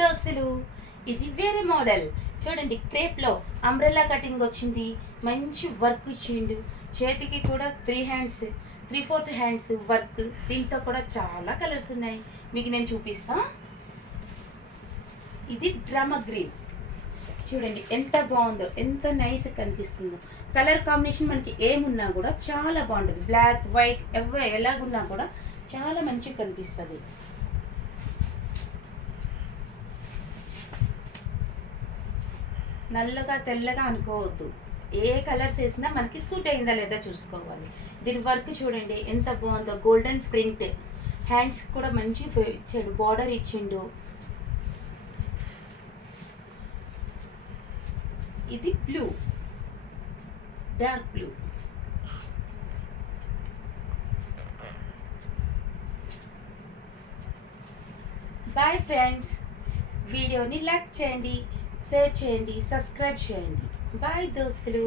దోస్తులు, ఇది వేరే మోడల్ చూడండి. క్రేప్లో అంబ్రెల్లా కటింగ్ వచ్చింది, మంచి వర్క్ ఇచ్చిండు. చేతికి కూడా 3/4 హ్యాండ్స్ వర్క్. దీంతో కూడా చాలా కలర్స్ ఉన్నాయి, మీకు నేను చూపిస్తా. ఇది డ్రామా గ్రీన్ చూడండి, ఎంత బాగుందో, ఎంత నైస్ కనిపిస్తుందో. కలర్ కాంబినేషన్ మనకి ఏమున్నా కూడా చాలా బాగుంటుంది. బ్లాక్ వైట్ ఎలాగున్నా కూడా చాలా మంచిగా కనిపిస్తుంది. నల్లగా తెల్లగా అనుకోవద్దు, ఏ కలర్స్ వేసినా మనకి సూట్ అయిందా లేదా చూసుకోవాలి. దీని వర్క్ చూడండి ఎంత బాగుందో, గోల్డెన్ ప్రింట్. హ్యాండ్స్ కూడా మంచి ఇచ్చాడు, బార్డర్ ఇచ్చిండు. ఇది blue, dark blue. Bye friends, వీడియోని లైక్ చేయండి, షేర్ చేయండి, సబ్స్క్రైబ్ చేయండి. బాయ్ దోస్తులు.